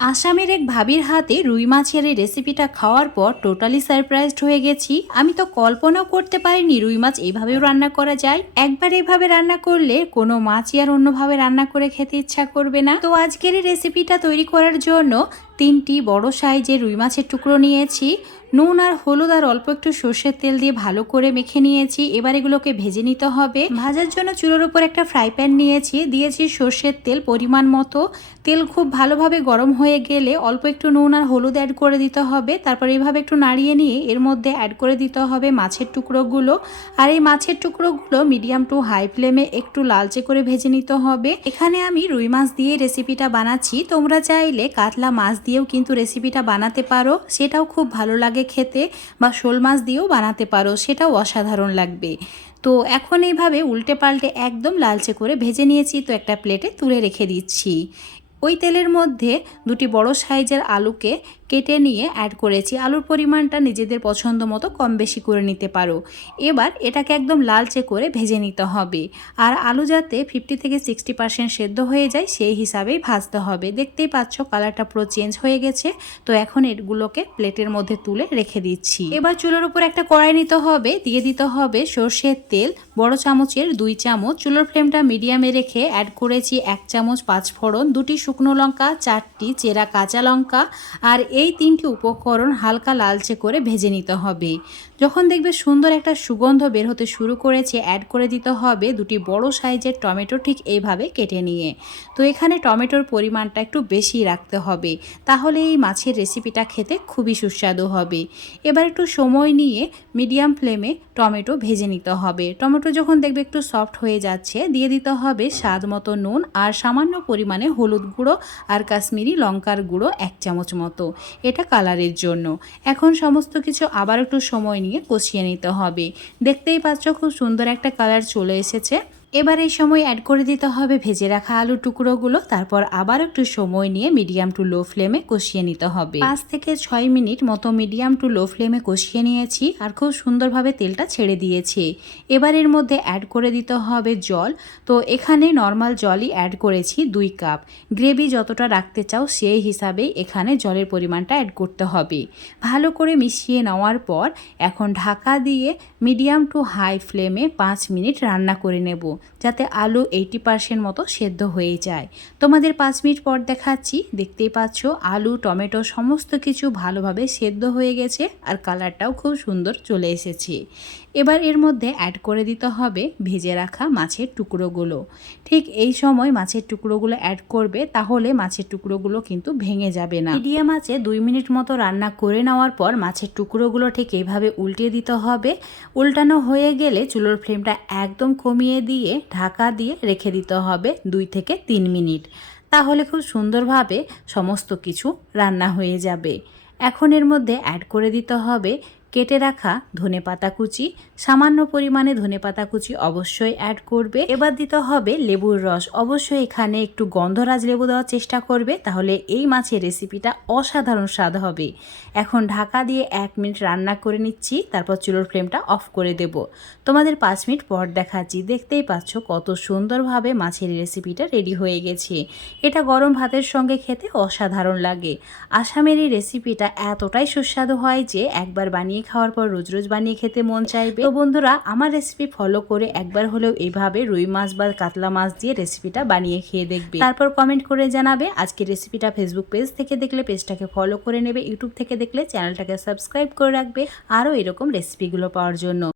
আসামের এক ভাবির হাতে রুই মাছের এই রেসিপিটা খাওয়ার পর টোটালি সারপ্রাইজড হয়ে গেছি। আমি তো কল্পনাও করতে পারিনি রুই মাছ এইভাবেও রান্না করা যায়। একবার এইভাবে রান্না করলে কোনো মাছই আর অন্যভাবে রান্না করে খেতে ইচ্ছা করবে না। তো আজকের এই রেসিপিটা তৈরি করার জন্য 3টি বড় সাইজের রুই মাছের টুকরো নিয়েছি। নুন আর হলুদ আর অল্প একটু সর্ষের তেল দিয়ে ভালো করে মেখে নিয়েছি। এবার এগুলোকে ভেজে নিতে হবে। ভাজার জন্য চুলোর উপর একটা ফ্রাই প্যান নিয়েছি, দিয়েছি সর্ষের তেল পরিমাণ মতো। তেল খুব ভালোভাবে গরম হয়ে গেলে অল্প একটু নুন আর হলুদ অ্যাড করে দিতে হবে। তারপর এইভাবে একটু নাড়িয়ে নিয়ে এর মধ্যে অ্যাড করে দিতে হবে মাছের টুকরোগুলো। আর এই মাছের টুকরোগুলো মিডিয়াম টু হাই ফ্লেমে একটু লালচে করে ভেজে নিতে হবে। এখানে আমি রুই মাছ দিয়ে রেসিপিটা বানাচ্ছি, তোমরা চাইলে কাতলা মাছ দিয়েও কিন্তু রেসিপিটা বানাতে পারো, সেটাও খুব ভালো লাগে খেতে। বা শোল মাছ দিয়েও বানাতে পারো, সেটাও অসাধারণ লাগবে। তো এখন এইভাবে উল্টে পাল্টে একদম লালচে করে ভেজে নিয়েছি। তো একটা প্লেটে তুলে রেখে দিচ্ছি। ওই তেলের মধ্যে 2টি বড় সাইজের আলুকে কেটে নিয়ে অ্যাড করেছি। আলুর পরিমাণটা নিজেদের পছন্দ মতো কম বেশি করে নিতে পারো। এবার এটাকে একদম লালচে করে ভেজে নিতে হবে। আর আলু যাতে 50 থেকে 60% সেদ্ধ হয়ে যায় সেই হিসাবেই ভাজতে হবে। দেখতেই পাচ্ছ কালারটা পুরো চেঞ্জ হয়ে গেছে। তো এখন এগুলোকে প্লেটের মধ্যে তুলে রেখে দিচ্ছি। এবার চুলোর উপর একটা কড়াই নিতে হবে, দিয়ে দিতে হবে সর্ষের তেল বড় চামচের 2 চামচ। চুলোর ফ্লেমটা মিডিয়ামে রেখে অ্যাড করেছি 1 চামচ 5 ফোড়ন, 2টি শুকনো লঙ্কা, 4টি চেরা কাঁচা লঙ্কা। আর এই 3টি উপকরণ হালকা লালচে করে ভেজে নিতে হবে। যখন দেখবে সুন্দর একটা সুগন্ধ বের হতে শুরু করেছে, অ্যাড করে দিতে হবে 2টি বড় সাইজের টমেটো, ঠিক এইভাবে কেটে নিয়ে। তো এখানে টমেটোর পরিমাণটা একটু বেশি রাখতে হবে, তাহলে এই মাছের রেসিপিটা খেতে খুবই সুস্বাদু হবে। এবার একটু সময় নিয়ে মিডিয়াম ফ্লেমে টমেটো ভেজে নিতে হবে। টমেটো যখন দেখবে একটু সফট হয়ে যাচ্ছে, দিয়ে দিতে হবে স্বাদ মতো নুন আর সামান্য পরিমাণে হলুদ গুঁড়ো আর কাশ্মীরি লঙ্কার গুঁড়ো 1 চামচ মতো, এটা কালারের জন্য। এখন সমস্ত কিছু আবার একটু সময় নিয়ে কষিয়ে নিতে হবে। দেখতেই পাচ্ছ খুব সুন্দর একটা কালার চলে এসেছে। এবার এই সময় অ্যাড করে দিতে হবে ভেজে রাখা আলুর টুকরোগুলো। তারপর আবার একটু সময় নিয়ে মিডিয়াম টু লো ফ্লেমে কষিয়ে নিতে হবে। 5 থেকে 6 মিনিট মতো মিডিয়াম টু লো ফ্লেমে কষিয়ে নিয়েছি আর খুব সুন্দরভাবে তেলটা ছেড়ে দিয়েছে। এবার এর মধ্যে অ্যাড করে দিতে হবে জল। তো এখানে নর্মাল জলই অ্যাড করেছি 2 কাপ। গ্রেভি যতটা রাখতে চাও সেই হিসাবেই এখানে জলের পরিমাণটা অ্যাড করতে হবে। ভালো করে মিশিয়ে নেওয়ার পর এখন ঢাকা দিয়ে মিডিয়াম টু হাই ফ্লেমে 5 মিনিট রান্না করে নেব, যাতে আলু 80% মতো সেদ্ধ হয়ে যায়। তোমাদের 5 মিনিট পর দেখাচ্ছি। দেখতেই পাচ্ছ আলু টমেটো সমস্ত কিছু ভালোভাবে সেদ্ধ হয়ে গেছে আর কালারটাও খুব সুন্দর চলে এসেছে। এবার এর মধ্যে অ্যাড করে দিতে হবে ভেজে রাখা মাছের টুকরোগুলো। ঠিক এই সময় মাছের টুকরোগুলো অ্যাড করবে, তাহলে মাছের টুকরোগুলো কিন্তু ভেঙে যাবে না। মিডিয়াম আঁচে 2 মিনিট মতো রান্না করে নেওয়ার পর মাছের টুকরোগুলো ঠিক এইভাবে উল্টিয়ে দিতে হবে। উল্টানো হয়ে গেলে চুলোর ফ্লেমটা একদম কমিয়ে দিয়ে ঢাকা দিয়ে রেখে দিতে হবে 2 থেকে 3 মিনিট। তাহলে খুব সুন্দরভাবে সমস্ত কিছু রান্না হয়ে যাবে। এখন এর মধ্যে অ্যাড করে দিতে হবে কেটে রাখা ধনেপাতা কুচি। সামান্য পরিমাণে ধনেপাতা কুচি অবশ্যই অ্যাড করবে। এবার দিতে হবে লেবুর রস। অবশ্যই এখানে একটু গন্ধরাজ লেবু দেওয়ার চেষ্টা করবে, তাহলে এই মাছের রেসিপিটা অসাধারণ স্বাদ হবে। এখন ঢাকা দিয়ে 1 মিনিট রান্না করে নিচ্ছি, তারপর চুলোর ফ্লেমটা অফ করে দেব। তোমাদের 5 মিনিট পর দেখাচ্ছি। দেখতেই পাচ্ছ কত সুন্দরভাবে মাছের রেসিপিটা রেডি হয়ে গেছে। এটা গরম ভাতের সঙ্গে খেতে অসাধারণ লাগে। আসামের এই রেসিপিটা এতটাই সুস্বাদু হয় যে একবার বানিয়ে খাওয়ার পর রোজ রোজ বানিয়ে খেতে মন চাইবে। তো বন্ধুরা, আমার রেসিপি ফলো করে একবার হলেও এইভাবে রুই মাছ বা কাতলা মাছ দিয়ে রেসিপিটা বানিয়ে খেয়ে দেখবে। তারপর কমেন্ট করে জানাবে। আজকে রেসিপিটা ফেসবুক পেজ থেকে দেখলে পেজটাকে ফলো করে নেবে, ইউটিউব থেকে দেখলে চ্যানেলটাকে সাবস্ক্রাইব করে রাখবে আরও এরকম রেসিপিগুলো পাওয়ার জন্য।